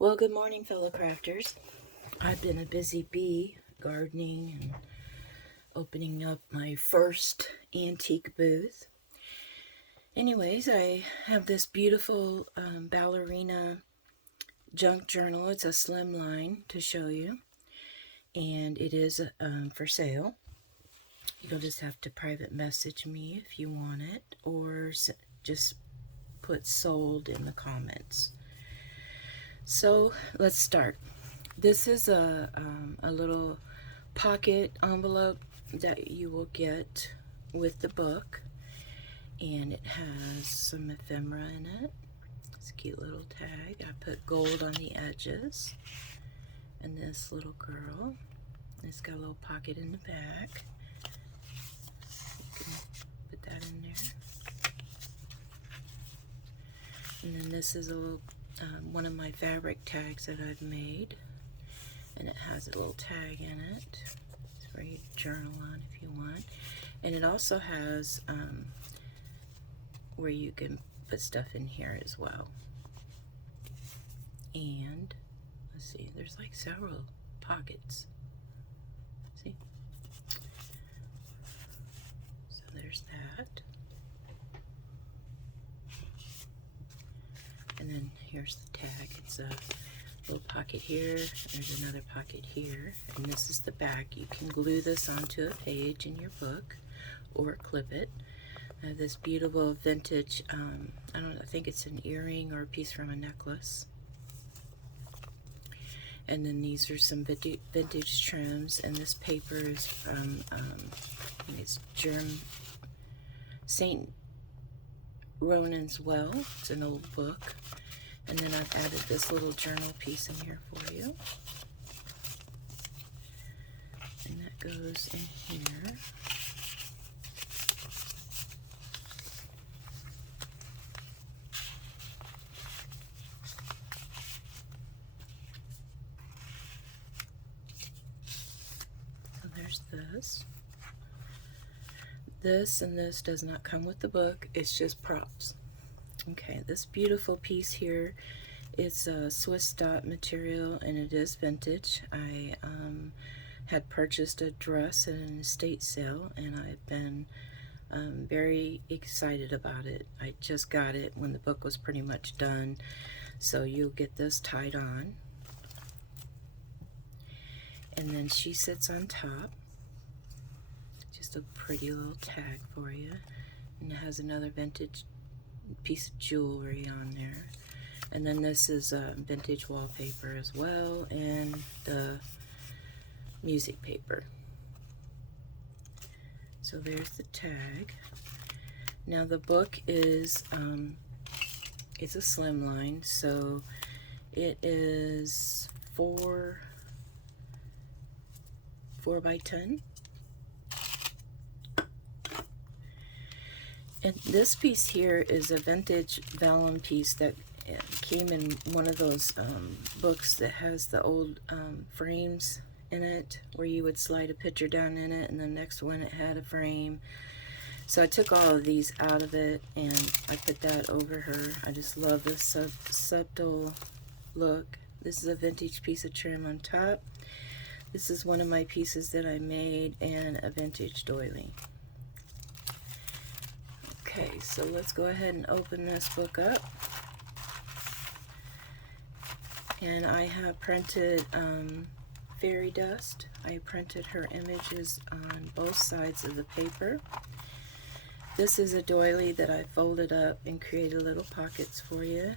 Well, good morning, fellow crafters. I've been a busy bee gardening and opening up my first antique booth. Anyways, I have this beautiful Ballerina junk journal. It's a slim line to show you, and it is for sale. You'll just have to private message me if you want it, or just put sold in the comments. So let's start. This is a little pocket envelope that you will get with the book, and it has some ephemera in it. It's a cute little tag. I put gold on the edges, and this little girl. It's got a little pocket in the back. You can put that in there. And then this is a little one of my fabric tags that I've made, and it has a little tag in it. It's for you to journal on if you want. And it also has where you can put stuff in here as well. And let's see, there's like several pockets. See? So there's that. And then here's the tag. It's a little pocket here. There's another pocket here. And this is the back. You can glue this onto a page in your book or clip it. I have this beautiful vintage, I think it's an earring or a piece from a necklace. And then these are some vintage trims. And this paper is from, I think it's St. Ronan's Well. It's an old book. And then I've added this little journal piece in here for you. And that goes in here. So there's this. This and this does not come with the book. It's just props. Okay, this beautiful piece here, it's a Swiss dot material, and it is vintage. I had purchased a dress at an estate sale, and I've been very excited about it. I just got it when the book was pretty much done, so you'll get this tied on. And then she sits on top. Just a pretty little tag for you. And it has another vintage piece of jewelry on there. And then this is vintage wallpaper as well, and the music paper. So there's the tag. Now the book is it's a slim line, so it is 4 by 10. And this piece here is a vintage vellum piece that came in one of those books that has the old frames in it, where you would slide a picture down in it, and the next one it had a frame. So I took all of these out of it and I put that over her. I just love this subtle look. This is a vintage piece of trim on top. This is one of my pieces that I made, and a vintage doily. Okay, so let's go ahead and open this book up. And I have printed fairy dust. I printed her images on both sides of the paper. This is a doily that I folded up and created little pockets for you.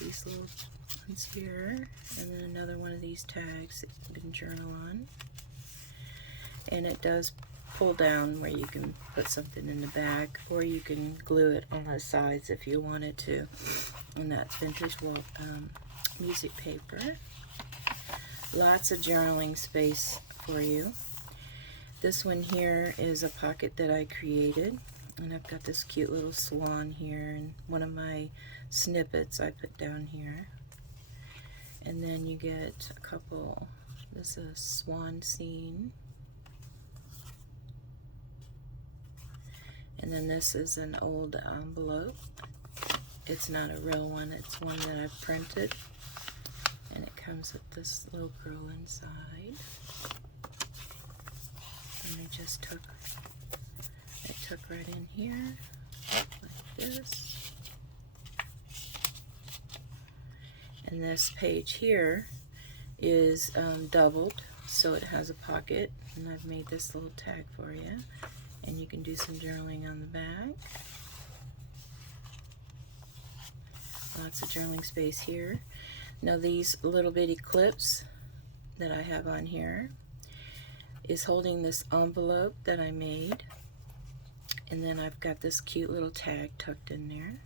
These little ones here, and then another one of these tags that you can journal on. And it does pull down where you can put something in the back, or you can glue it on the sides if you wanted to. And that's vintage music paper. Lots of journaling space for you. This one here is a pocket that I created, and I've got this cute little swan here, and one of my snippets I put down here. And then you get a couple, this is a swan scene. And then this is an old envelope. it's not a real one, it's one that I've printed. And it comes with this little girl inside. And I just took right in here, like this. And this page here is doubled, so it has a pocket. And I've made this little tag for you. And you can do some journaling on the back. Lots of journaling space here. Now these little bitty clips that I have on here is holding this envelope that I made. And then I've got this cute little tag tucked in there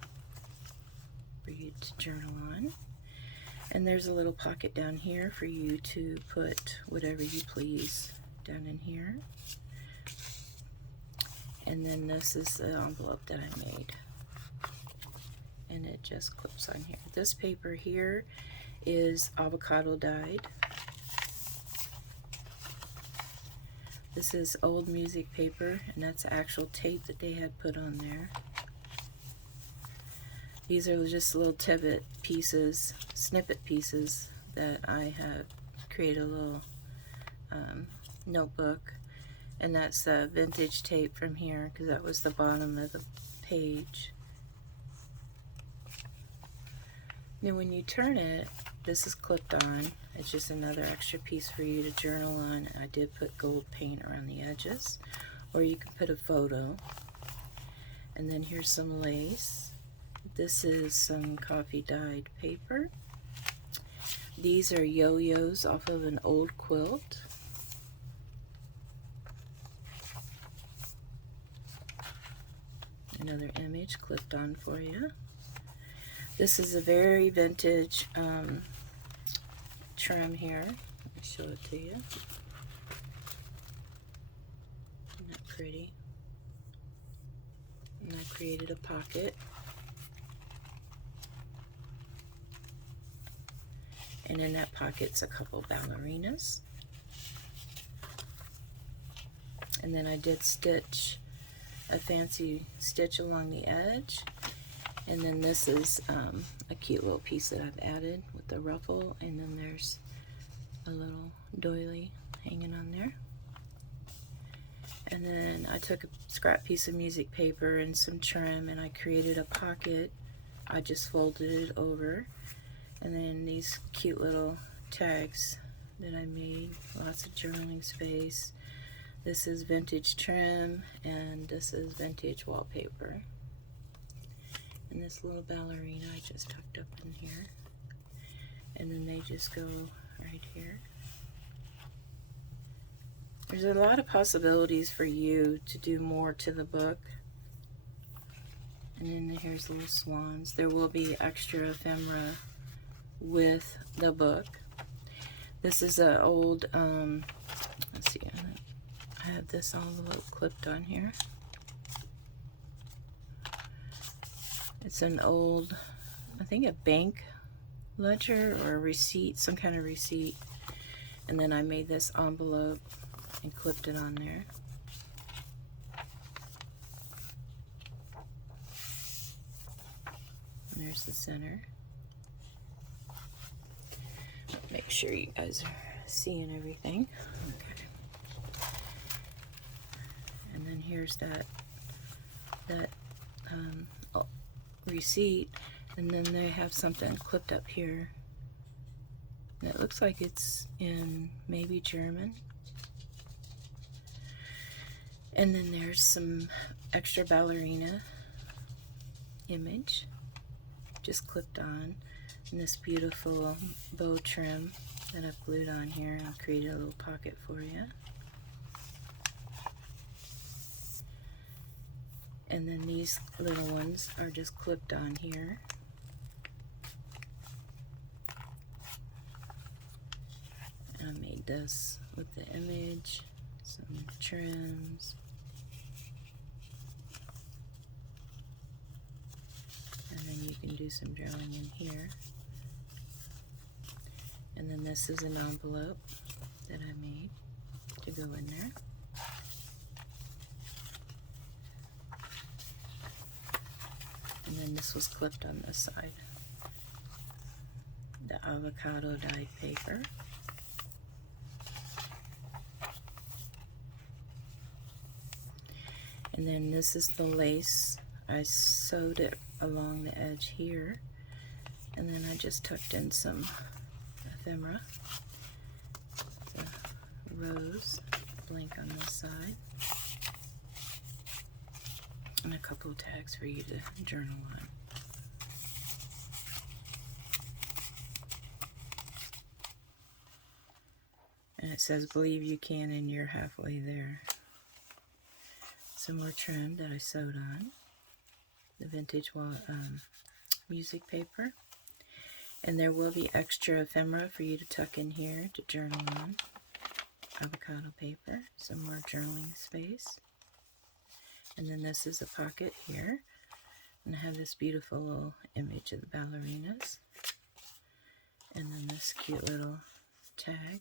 for you to journal on. And there's a little pocket down here for you to put whatever you please down in here. And then this is the envelope that I made. And it just clips on here. This paper here is avocado dyed. This is old music paper, and that's actual tape that they had put on there. These are just little snippet pieces that I have created a little notebook, and that's vintage tape from here because that was the bottom of the page. Now when you turn it, this is clipped on. It's just another extra piece for you to journal on. I did put gold paint around the edges, or you can put a photo. And then here's some lace. This is some coffee dyed paper. These are yo-yos off of an old quilt. Another image clipped on for you. This is a very vintage trim here. Let me show it to you. Isn't that pretty? And I created a pocket. And in that pocket's a couple ballerinas. And then I did stitch a fancy stitch along the edge. And then this is a cute little piece that I've added with the ruffle, and then there's a little doily hanging on there. And then I took a scrap piece of music paper and some trim, and I created a pocket. I just folded it over, and then these cute little tags that I made, lots of journaling space. This is vintage trim, and this is vintage wallpaper. And this little ballerina I just tucked up in here. And then they just go right here. There's a lot of possibilities for you to do more to the book. And then here's little swans. There will be extra ephemera with the book. This is an old, let's see, I have this envelope clipped on here. It's an old, I think a bank ledger or a receipt, some kind of receipt. And then I made this envelope and clipped it on there. And there's the center. Make sure you guys are seeing everything. Okay. And then here's that receipt, and then they have something clipped up here. And it looks like it's in maybe German. And then there's some extra ballerina image just clipped on, and this beautiful bow trim that I've glued on here and created a little pocket for you. And then these little ones are just clipped on here. And I made this with the image, some trims. And then you can do some drawing in here. And then this is an envelope that I made to go in there. And then this was clipped on this side. The avocado dyed paper. And then this is the lace. I sewed it along the edge here, and then I just tucked in some ephemera. The rose blank on this side, and a couple of tags for you to journal on. And it says, "Believe you can," and you're halfway there. Some more trim that I sewed on. The vintage music paper. And there will be extra ephemera for you to tuck in here to journal on. Avocado paper. Some more journaling space. And then this is a pocket here. And I have this beautiful little image of the ballerinas. And then this cute little tag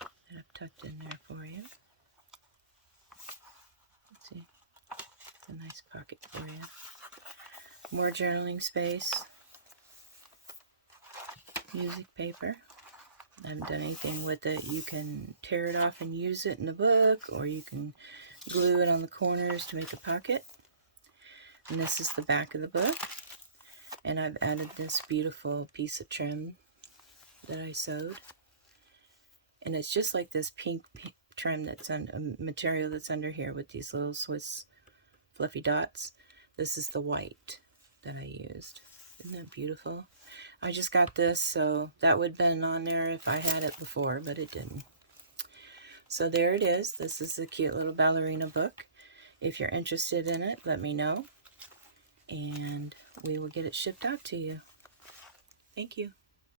that I've tucked in there for you. Let's see. It's a nice pocket for you. More journaling space. Music paper. I haven't done anything with it. You can tear it off and use it in the book, or you can glue it on the corners to make a pocket. And this is the back of the book. And I've added this beautiful piece of trim that I sewed. And it's just like this pink trim that's on material that's under here with these little Swiss fluffy dots. This is the white that I used. Isn't that beautiful? I just got this, so that would have been on there if I had it before, but it didn't. So there it is. This is a cute little ballerina book. If you're interested in it, let me know, and we will get it shipped out to you. Thank you.